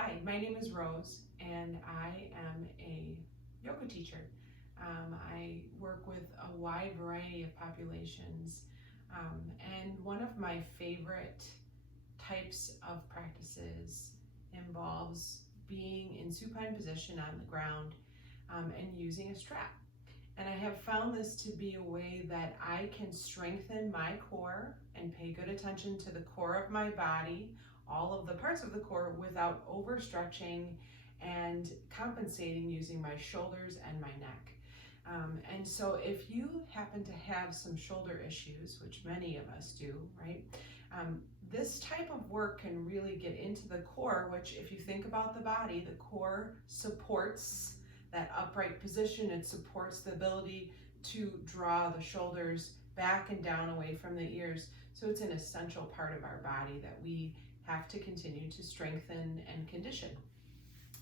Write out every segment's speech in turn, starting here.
Hi, my name is Rose, and I am a yoga teacher. I work with a wide variety of populations, and one of my favorite types of practices involves being in supine position on the ground and using a strap. And I have found this to be a way that I can strengthen my core and pay good attention to the core of my body, all of the parts of the core, without overstretching and compensating using my shoulders and my neck. And so if you happen to have some shoulder issues, which many of us do, right? This type of work can really get into the core, which if you think about the body, the core supports that upright position. It supports the ability to draw the shoulders back and down away from the ears. So it's an essential part of our body that we have to continue to strengthen and condition.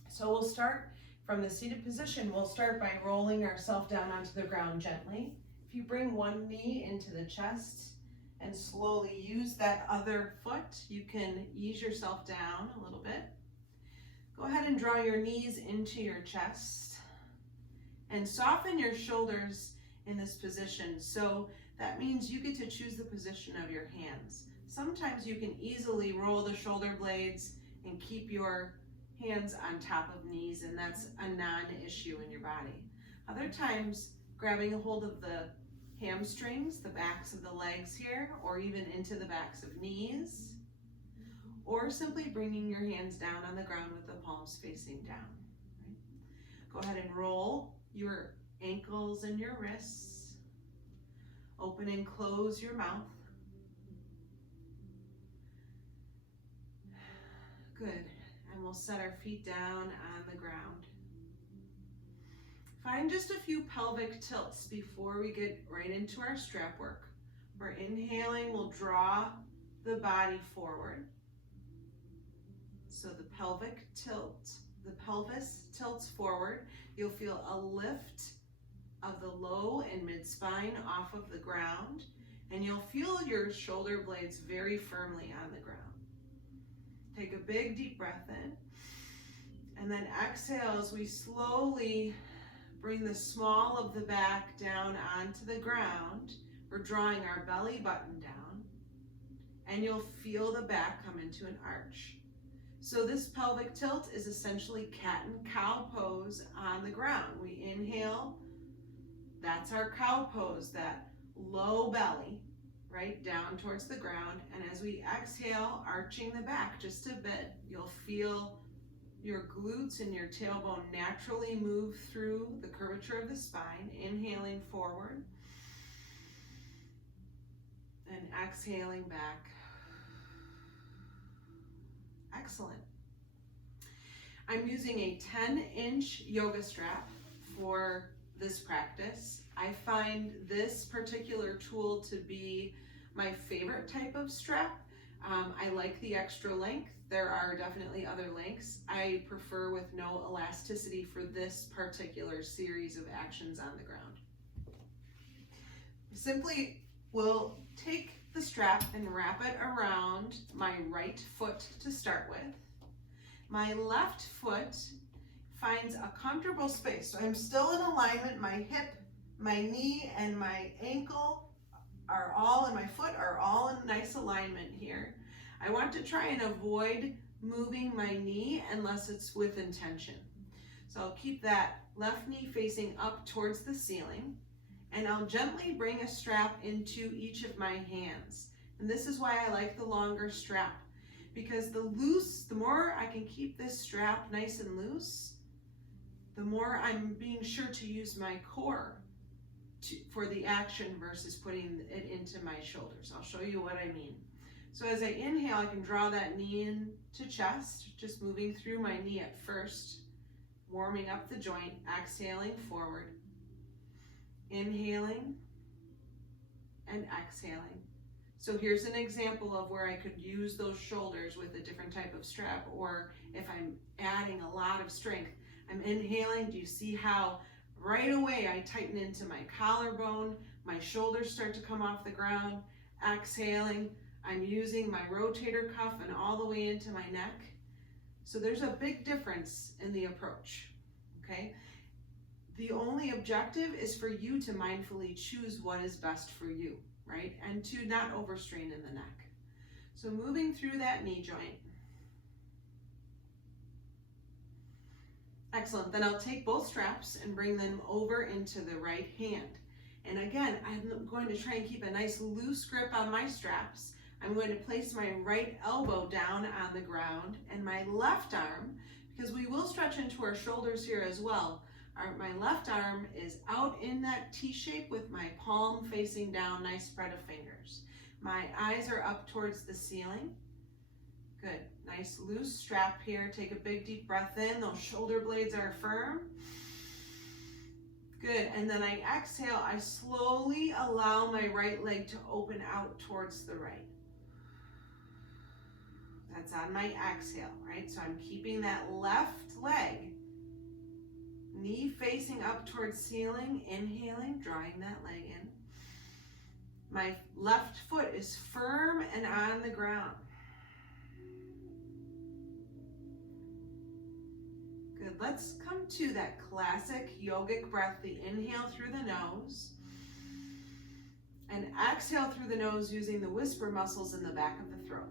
So we'll start from the seated position. We'll start by rolling ourselves down onto the ground gently. If you bring one knee into the chest and slowly use that other foot, you can ease yourself down a little bit. Go ahead and draw your knees into your chest and soften your shoulders in this position. So that means you get to choose the position of your hands. Sometimes you can easily roll the shoulder blades and keep your hands on top of knees, and that's a non-issue in your body. Other times, grabbing a hold of the hamstrings, the backs of the legs here, or even into the backs of knees, or simply bringing your hands down on the ground with the palms facing down. Right? Go ahead and roll your ankles and your wrists. Open and close your mouth. Good. And we'll set our feet down on the ground. Find just a few pelvic tilts before we get right into our strap work. We're inhaling, we'll draw the body forward. So the pelvic tilt, the pelvis tilts forward. You'll feel a lift of the low and mid spine off of the ground, and you'll feel your shoulder blades very firmly on the ground. Take a big deep breath in, and then exhale as we slowly bring the small of the back down onto the ground. We're drawing our belly button down, and you'll feel the back come into an arch. So this pelvic tilt is essentially cat and cow pose on the ground. We inhale, that's our cow pose, that low belly, right down towards the ground. And as we exhale, arching the back just a bit, you'll feel your glutes and your tailbone naturally move through the curvature of the spine, inhaling forward and exhaling back. Excellent. I'm using a 10-inch yoga strap for this practice. I find this particular tool to be my favorite type of strap. I like the extra length. There are definitely other lengths. I prefer with no elasticity for this particular series of actions on the ground. Simply will take the strap and wrap it around my right foot to start with. My left foot finds a comfortable space. So I'm still in alignment. My hip, my knee, and my ankle are all, and my foot are all in nice alignment here. I want to try and avoid moving my knee unless it's with intention. So I'll keep that left knee facing up towards the ceiling, and I'll gently bring a strap into each of my hands. And this is why I like the longer strap, because the more I can keep this strap nice and loose, the more I'm being sure to use my core for the action versus putting it into my shoulders. I'll show you what I mean. So as I inhale, I can draw that knee into chest, just moving through my knee at first, warming up the joint, exhaling forward, inhaling and exhaling. So here's an example of where I could use those shoulders with a different type of strap, or if I'm adding a lot of strength. I'm inhaling. Do you see how right away I tighten into my collarbone, my shoulders start to come off the ground? Exhaling, I'm using my rotator cuff and all the way into my neck. So there's a big difference in the approach, okay? The only objective is for you to mindfully choose what is best for you, right? And to not overstrain in the neck. So moving through that knee joint. Excellent. Then I'll take both straps and bring them over into the right hand. And again, I'm going to try and keep a nice loose grip on my straps. I'm going to place my right elbow down on the ground and my left arm, because we will stretch into our shoulders here as well. My left arm is out in that T shape with my palm facing down, nice spread of fingers. My eyes are up towards the ceiling. Good, nice loose strap here. Take a big deep breath in. Those shoulder blades are firm. Good, and then I exhale. I slowly allow my right leg to open out towards the right. That's on my exhale, right? So I'm keeping that left leg, knee facing up towards ceiling, inhaling, drawing that leg in. My left foot is firm and on the ground. Good, let's come to that classic yogic breath, the inhale through the nose and exhale through the nose using the whisper muscles in the back of the throat.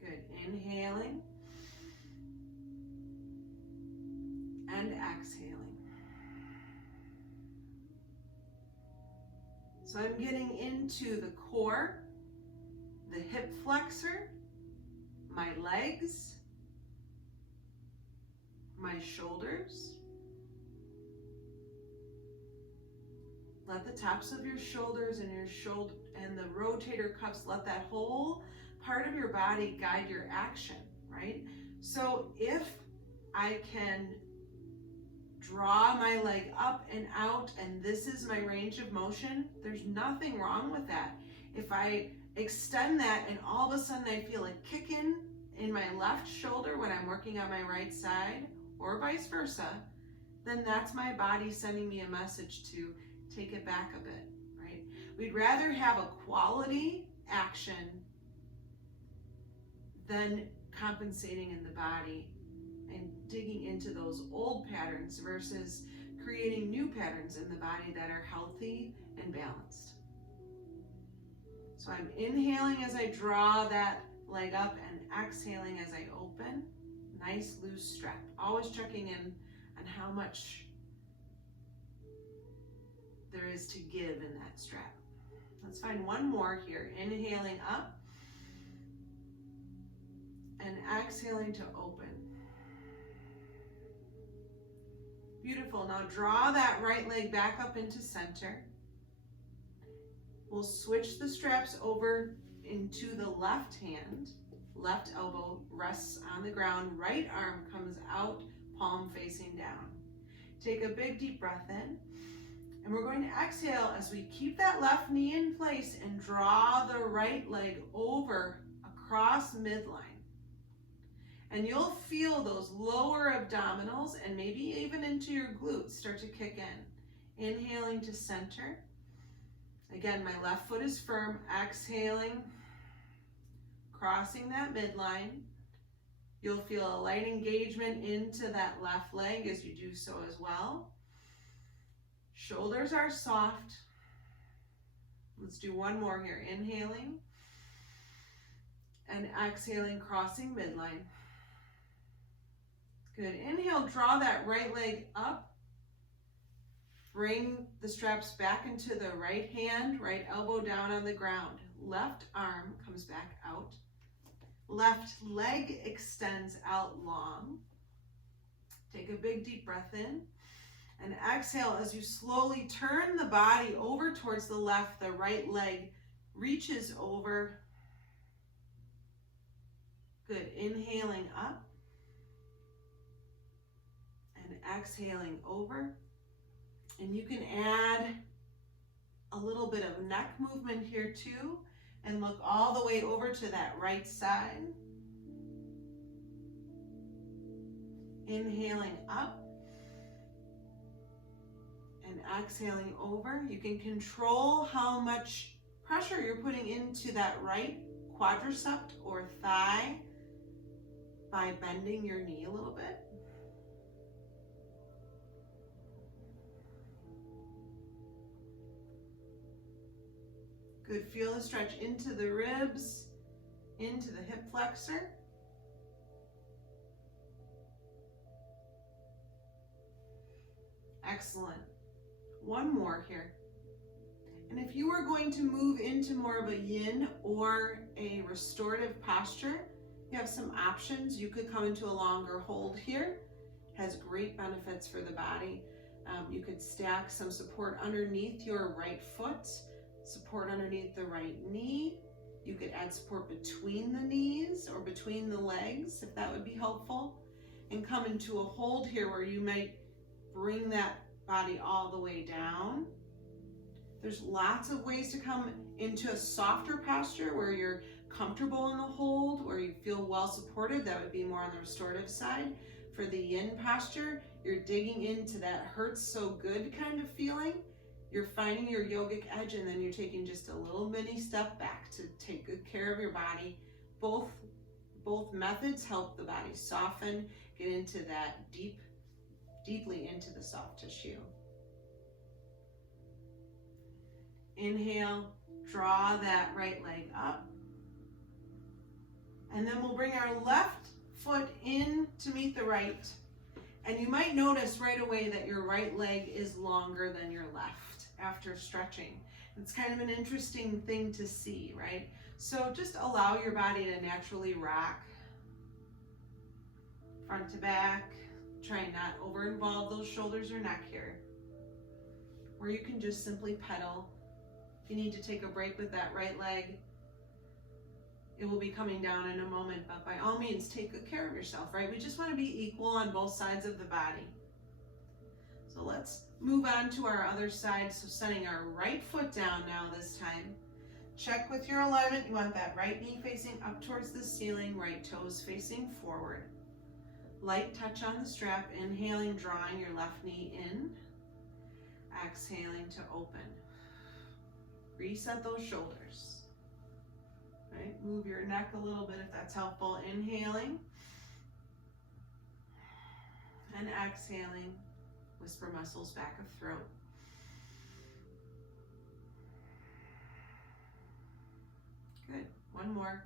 Good, inhaling and exhaling. So I'm getting into the core, the hip flexor, my legs, my shoulders. Let the tops of your shoulders and and the rotator cuffs, let that whole part of your body guide your action, right? So if I can draw my leg up and out and this is my range of motion, there's nothing wrong with that. If I extend that and all of a sudden I feel a kick in my left shoulder when I'm working on my right side, or vice versa, then that's my body sending me a message to take it back a bit, right? We'd rather have a quality action than compensating in the body and digging into those old patterns versus creating new patterns in the body that are healthy and balanced. So I'm inhaling as I draw that leg up and exhaling as I open. Nice loose strap. Always checking in on how much there is to give in that strap. Let's find one more here. Inhaling up and exhaling to open. Beautiful. Now draw that right leg back up into center. We'll switch the straps over into the left hand. Left elbow rests on the ground. Right arm comes out, palm facing down. Take a big deep breath in. And we're going to exhale as we keep that left knee in place and draw the right leg over across midline. And you'll feel those lower abdominals and maybe even into your glutes start to kick in. Inhaling to center. Again, my left foot is firm. Exhaling, crossing that midline. You'll feel a light engagement into that left leg as you do so as well. Shoulders are soft. Let's do one more here. Inhaling and exhaling, crossing midline. Good. Inhale, draw that right leg up. Bring the straps back into the right hand, right elbow down on the ground. Left arm comes back out. Left leg extends out long. Take a big deep breath in. And exhale as you slowly turn the body over towards the left. The right leg reaches over. Good. Inhaling up. And exhaling over. And you can add a little bit of neck movement here too. And look all the way over to that right side. Inhaling up. And exhaling over. You can control how much pressure you're putting into that right quadricep or thigh by bending your knee a little bit. Good, feel the stretch into the ribs, into the hip flexor. Excellent. One more here. And if you are going to move into more of a yin or a restorative posture, you have some options. You could come into a longer hold here. It has great benefits for the body. You could stack some support underneath your right foot, support underneath the right knee. You could add support between the knees or between the legs, if that would be helpful. And come into a hold here where you might bring that body all the way down. There's lots of ways to come into a softer posture where you're comfortable in the hold, where you feel well supported. That would be more on the restorative side. For the yin posture, you're digging into that hurts so good kind of feeling. You're finding your yogic edge, and then you're taking just a little mini step back to take good care of your body. Both methods help the body soften, get into that deeply into the soft tissue. Inhale, draw that right leg up. And then we'll bring our left foot in to meet the right. And you might notice right away that your right leg is longer than your left after stretching. It's kind of an interesting thing to see, right? So just allow your body to naturally rock front to back. Try not over involve those shoulders or neck here. Or you can just simply pedal. If you need to take a break with that right leg, it will be coming down in a moment, but by all means, take good care of yourself, right? We just want to be equal on both sides of the body. So let's move on to our other side. So setting our right foot down now this time. Check with your alignment. You want that right knee facing up towards the ceiling, right toes facing forward. Light touch on the strap, inhaling, drawing your left knee in. Exhaling to open. Reset those shoulders. Right? Move your neck a little bit if that's helpful. Inhaling and exhaling. Whisper muscles, back of throat. Good. One more.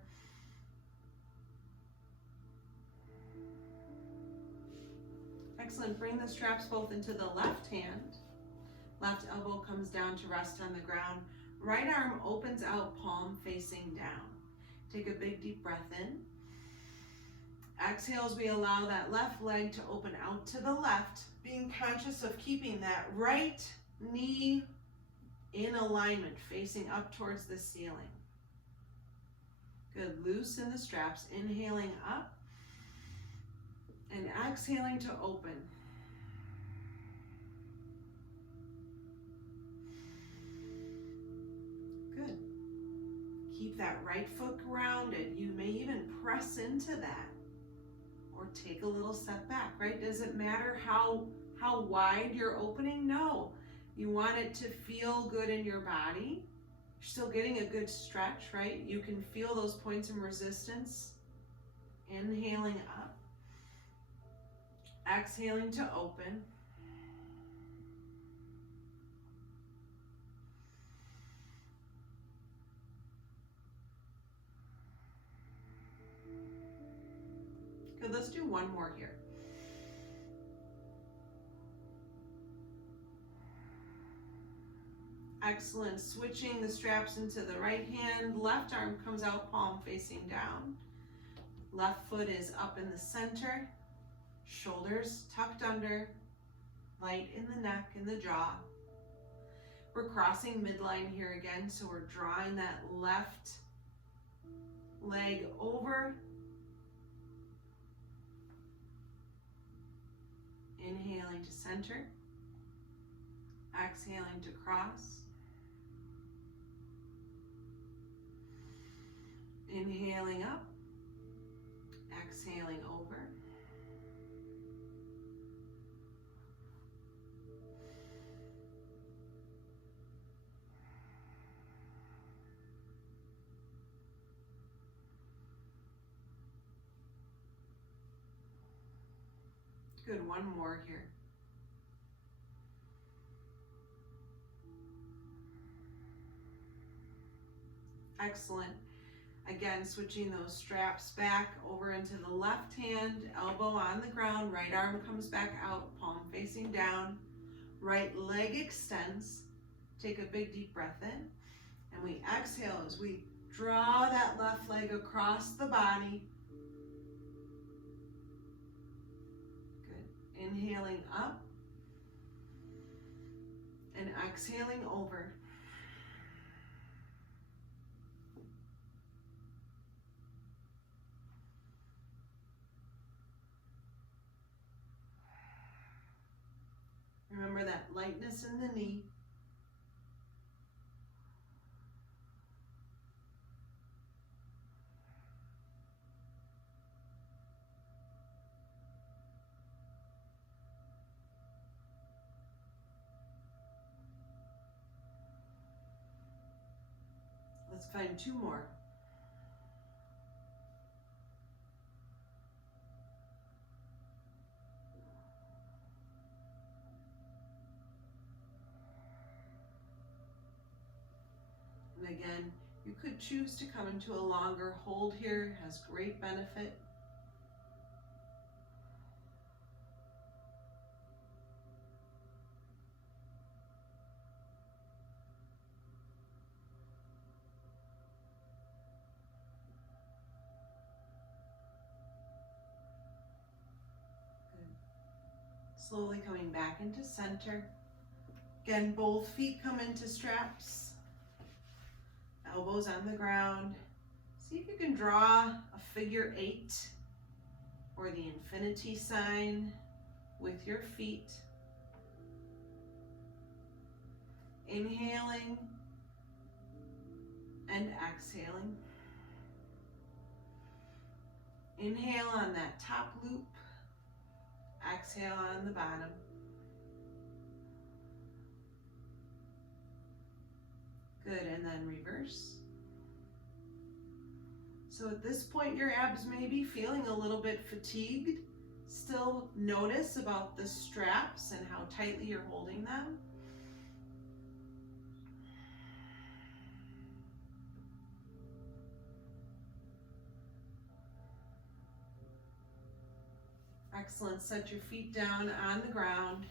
Excellent. Bring the straps both into the left hand. Left elbow comes down to rest on the ground. Right arm opens out, palm facing down. Take a big deep breath in. Exhale as we allow that left leg to open out to the left, being conscious of keeping that right knee in alignment, facing up towards the ceiling. Good. Loosen the straps, inhaling up and exhaling to open. Good. Keep that right foot grounded. You may even press into that or take a little step back, right? Does it matter how wide you're opening? No. You want it to feel good in your body. You're still getting a good stretch, right? You can feel those points of resistance. Inhaling up. Exhaling to open. Good, let's do one more here. Excellent. Switching the straps into the right hand. Left arm comes out, palm facing down. Left foot is up in the center. Shoulders tucked under. Light in the neck and the jaw. We're crossing midline here again, so we're drawing that left leg over. Inhaling to center. Exhaling to cross. Inhaling up. Exhaling over. Good, one more here. Excellent. Again, switching those straps back over into the left hand, elbow on the ground, right arm comes back out, palm facing down, right leg extends. Take a big deep breath in, and we exhale as we draw that left leg across the body. Good. Inhaling up and exhaling over. Remember that lightness in the knee. Let's find two more. And again, you could choose to come into a longer hold here, it has great benefit. Slowly coming back into center. Again, both feet come into straps. Elbows on the ground. See if you can draw a figure 8 or the infinity sign with your feet. Inhaling and exhaling. Inhale on that top loop. Exhale on the bottom. Good, and then reverse. So at this point, your abs may be feeling a little bit fatigued. Still notice about the straps and how tightly you're holding them. Excellent, set your feet down on the ground,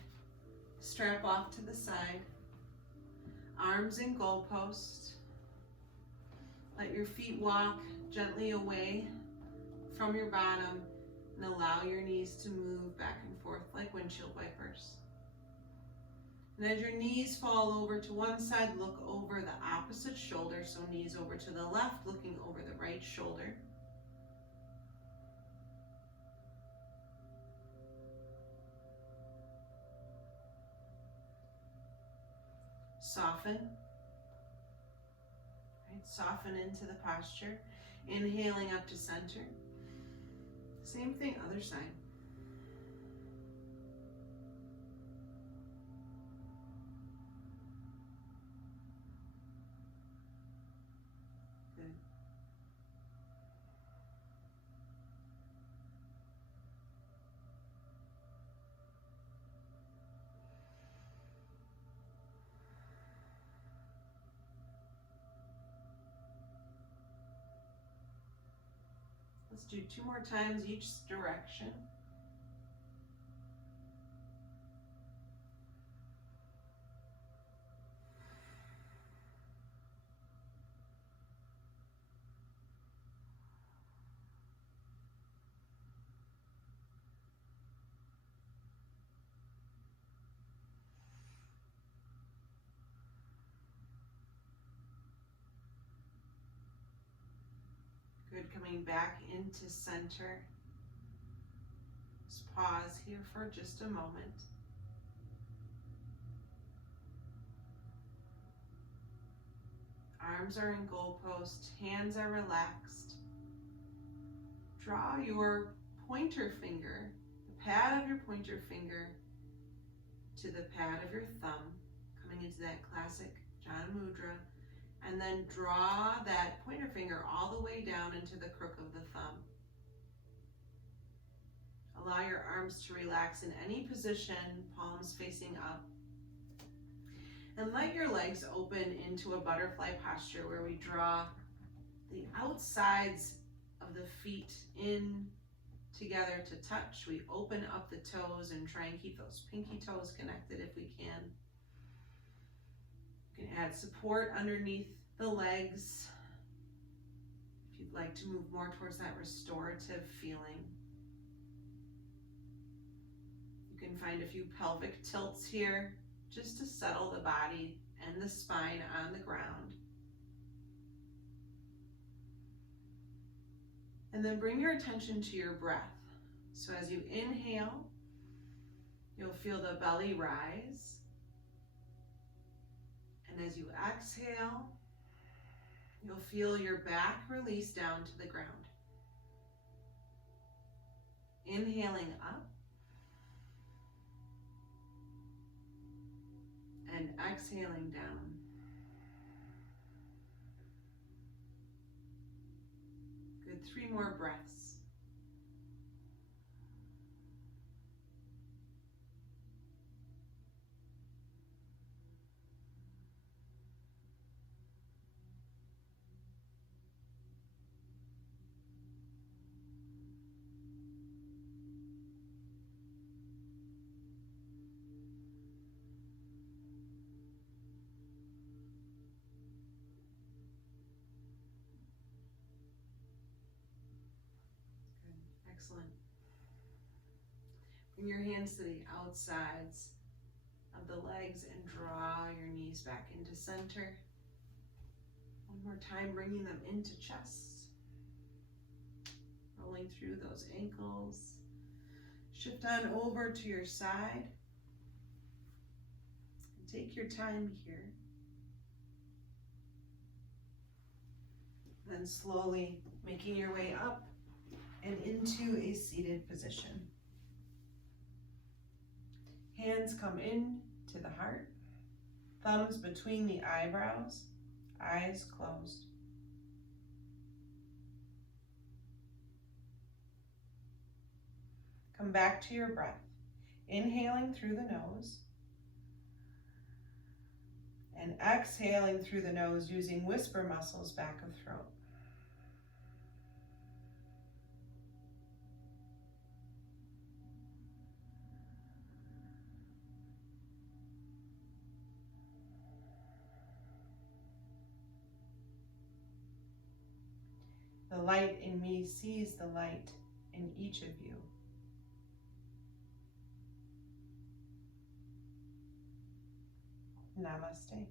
strap off to the side, arms in goalpost. Let your feet walk gently away from your bottom and allow your knees to move back and forth like windshield wipers. And as your knees fall over to one side, look over the opposite shoulder, so knees over to the left, looking over the right shoulder. Soften, right? Soften into the posture. Inhaling up to center. Same thing, other side. Good. Let's do 2 more times each direction. Good, coming back into center. Just pause here for just a moment. Arms are in goalpost, hands are relaxed. Draw your pointer finger, the pad of your pointer finger, to the pad of your thumb, coming into that classic Jhana Mudra. And then draw that pointer finger all the way down into the crook of the thumb. Allow your arms to relax in any position, palms facing up. And let your legs open into a butterfly posture where we draw the outsides of the feet in together to touch. We open up the toes and try and keep those pinky toes connected if we can. You can add support underneath the legs if you'd like to move more towards that restorative feeling. You can find a few pelvic tilts here just to settle the body and the spine on the ground. And then bring your attention to your breath. So as you inhale, you'll feel the belly rise. And as you exhale, you'll feel your back release down to the ground. Inhaling up. And exhaling down. Good, 3 more breaths. Excellent. Bring your hands to the outsides of the legs and draw your knees back into center. One more time, bringing them into chest. Rolling through those ankles. Shift on over to your side. And take your time here. Then slowly making your way up and into a seated position. Hands come in to the heart, thumbs between the eyebrows, eyes closed. Come back to your breath, inhaling through the nose and exhaling through the nose using whisper muscles back of throat. The light in me sees the light in each of you. Namaste.